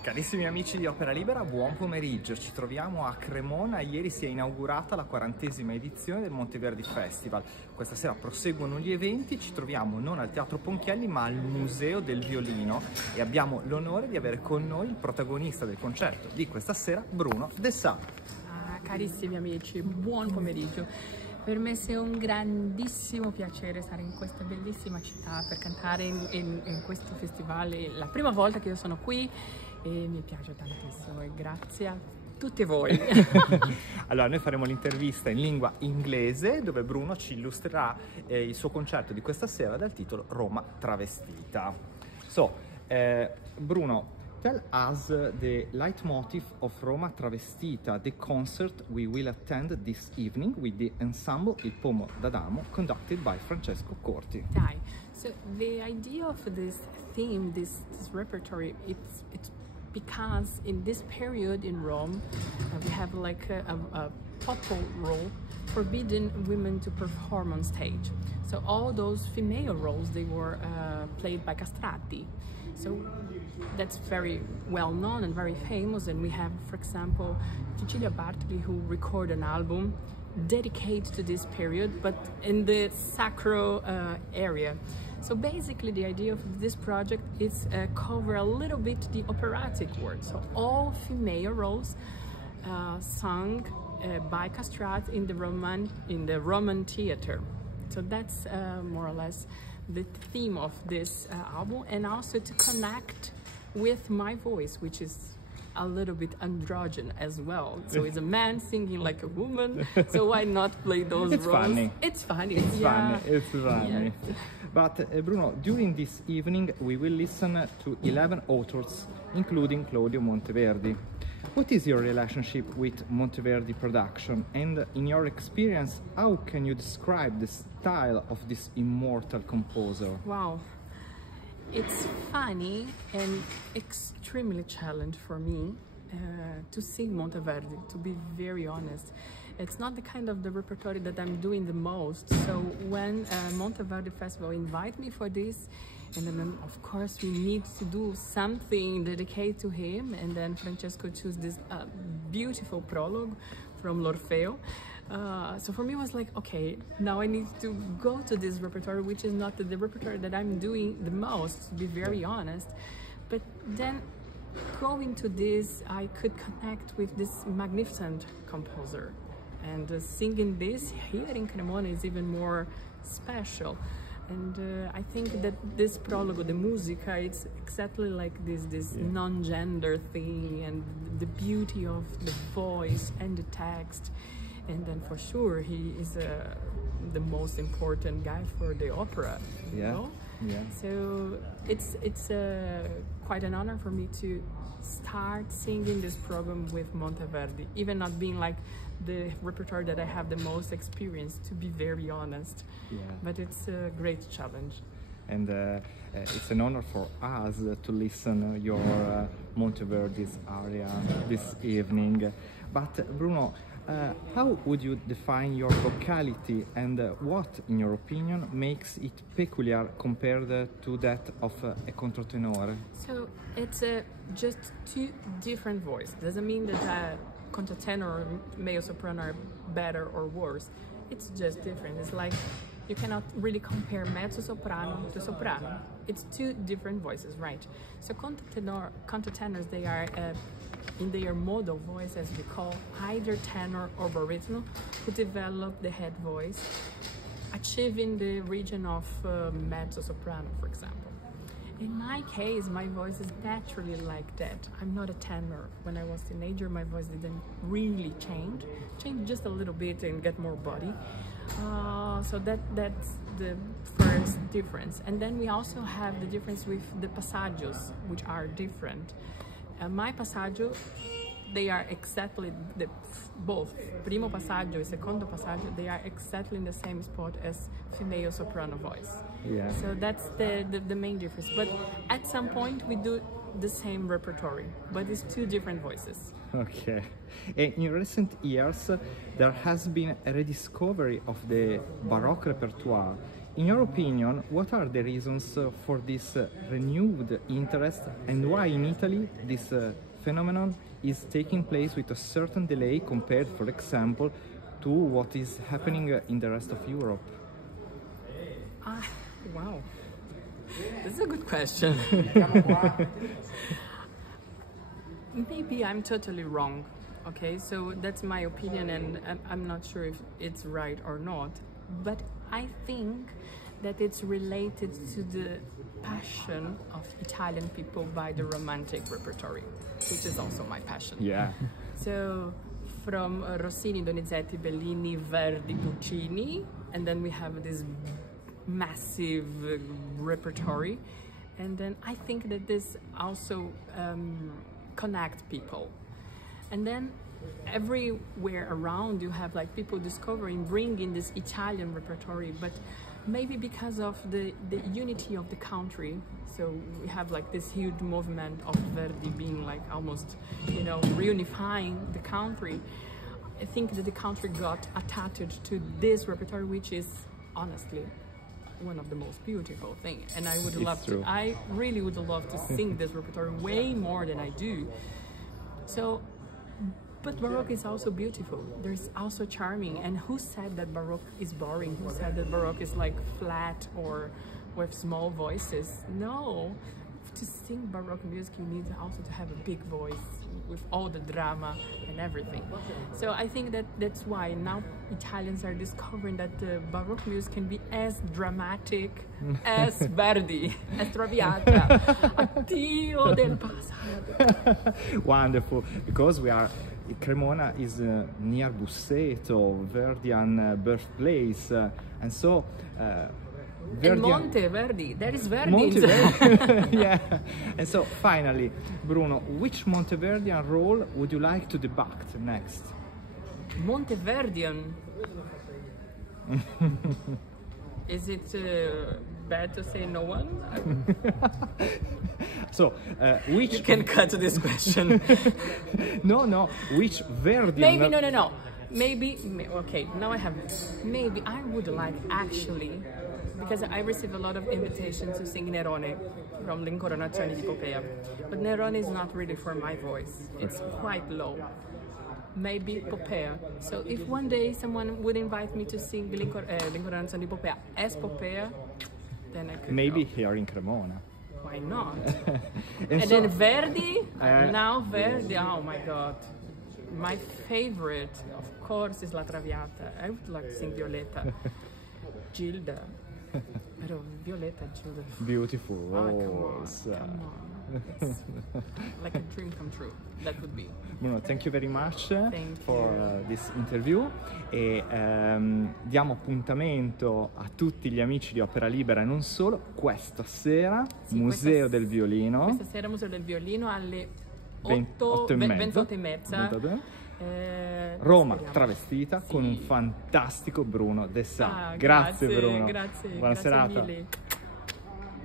Carissimi amici di Opera Libera, buon pomeriggio. Ci troviamo a Cremona. Ieri si è inaugurata la 40ª edizione del Monteverdi Festival. Questa sera proseguono gli eventi. Ci troviamo non al Teatro Ponchielli ma al Museo del Violino e abbiamo l'onore di avere con noi il protagonista del concerto di questa sera, Bruno de Sá. Carissimi amici, buon pomeriggio. Per me è un grandissimo piacere stare in questa bellissima città per cantare in questo festival. È la prima volta che io sono qui e mi piace tantissimo e grazie a tutti voi. Allora, noi faremo l'intervista in lingua inglese dove Bruno ci illustrerà il suo concerto di questa sera dal titolo Roma Travestita. So, Bruno, tell us the leitmotif of Roma Travestita, the concert we will attend this evening with the ensemble Il Pomo d'Adamo, conducted by Francesco Corti. Dai. So the idea of this theme, this repertory, it's because in this period in Rome, we have like a papal rule forbidding women to perform on stage. So all those female roles, they were played by castrati. So that's very well known and very famous, and we have, for example, Cecilia Bartoli, who recorded an album dedicated to this period, but in the sacro area. So basically the idea of this project is cover a little bit the operatic work. So all female roles sung by castrati in the Roman theater. So that's more or less the theme of this album, and also to connect with my voice, which is a little bit androgyn as well. So it's a man singing like a woman, so why not play those roles? Funny. It's funny. It's yeah. funny. It's funny. Yeah. But Bruno, during this evening we will listen to 11 authors, including Claudio Monteverdi. What is your relationship with Monteverdi production, and in your experience, how can you describe the style of this immortal composer? Wow. It's funny and extremely challenging for me to sing Monteverdi, to be very honest. It's not the kind of the repertoire that I'm doing the most. So when Monteverdi Festival invite me for this, and then of course we need to do something dedicated to him, and then Francesco chose this beautiful prologue from l'Orfeo. So for me it was like, okay, now I need to go to this repertoire, which is not the repertoire that I'm doing the most, to be very honest. But then going to this, I could connect with this magnificent composer, and singing this here in Cremona is even more special. And I think that this prologue, the musica, it's exactly like this non-gender thing, and the beauty of the voice and the text. And then for sure he is the most important guy for the opera, you know? Yeah. So it's quite an honor for me to start singing this program with Monteverdi, even not being like the repertoire that I have the most experience, to be very honest. Yeah. But it's a great challenge. And it's an honor for us to listen your Monteverdi's aria this evening. But Bruno, how would you define your vocality, and what, in your opinion, makes it peculiar compared to that of a controtenore? So it's just two different voices. Doesn't mean that controtenor or male soprano are better or worse. It's just different. It's like you cannot really compare mezzo soprano to soprano. It's two different voices, right? So controtenors, they are in their modal voice, as we call, either tenor or baritone, who develop the head voice, achieving the region of mezzo soprano, for example. In my case, my voice is naturally like that. I'm not a tenor. When I was a teenager, my voice didn't really change just a little bit and get more body. So that's the first difference. And then we also have the difference with the passaggios, which are different. My passaggio, they are exactly both primo passaggio and secondo passaggio, they are exactly in the same spot as female soprano voice. Yeah. So that's the main difference. But at some point we do the same repertoire, but it's two different voices. Okay. In recent years, there has been a rediscovery of the Baroque repertoire. in your opinion, what are the reasons for this renewed interest, and why in Italy this phenomenon is taking place with a certain delay compared, for example, to what is happening in the rest of Europe? Wow, this is a good question. Maybe I'm totally wrong, okay? So that's my opinion, and I'm not sure if it's right or not, but I think that it's related to the passion of Italian people by the romantic repertory, which is also my passion. Yeah. So from Rossini, Donizetti, Bellini, Verdi, Puccini, and then we have this massive repertory, and then I think that this also connect people, and then everywhere around you have like people discovering, bringing this Italian repertory, but maybe because of the unity of the country. So we have like this huge movement of Verdi being like almost, you know, reunifying the country. I think that the country got attached to this repertory, which is honestly one of the most beautiful things, and I would love to, I really would love to sing this repertoire way more than I do. So, but Baroque is also beautiful. There's also charming. And who said that Baroque is boring? Who said that Baroque is like flat or with small voices? No. To sing Baroque music, you need also to have a big voice with all the drama and everything. So I think that that's why now Italians are discovering that the Baroque music can be as dramatic as Verdi, as Traviata. Addio del passato. Wonderful, because we are, Cremona is near Busseto, Verdian birthplace, and so and Monteverdi, there is Verdi. Monteverdi. Yeah. And so finally, Bruno, which Monteverdian role would you like to debut next? Monteverdian. Is it bad to say no one? So, which... You can cut this question. No, which Verdian... Maybe, no. Maybe, okay, now I have... Maybe I would like actually, because I receive a lot of invitations to sing Nerone from L'Incoronazione di Popea. But Nerone is not really for my voice. It's quite low. Maybe Popea. So if one day someone would invite me to sing L'Incoronazione di Popea as Popea, then I could maybe go. Here in Cremona. Why not? and so, then Verdi, now Verdi, oh my God. My favorite, of course, is La Traviata. I would like to sing Violetta. Gilda. Pero Violetta, Gilda. Beautiful voice. Come on. It's like a dream come true. That would be. Bruno, thank you very much for this interview, e diamo appuntamento a tutti gli amici di Opera Libera e non solo questa sera, sì, Museo del Violino. Questa sera Museo del Violino alle 28:30. Roma travestita con un fantastico Bruno de Sá. Grazie Bruno. Grazie, buona serata. Mille.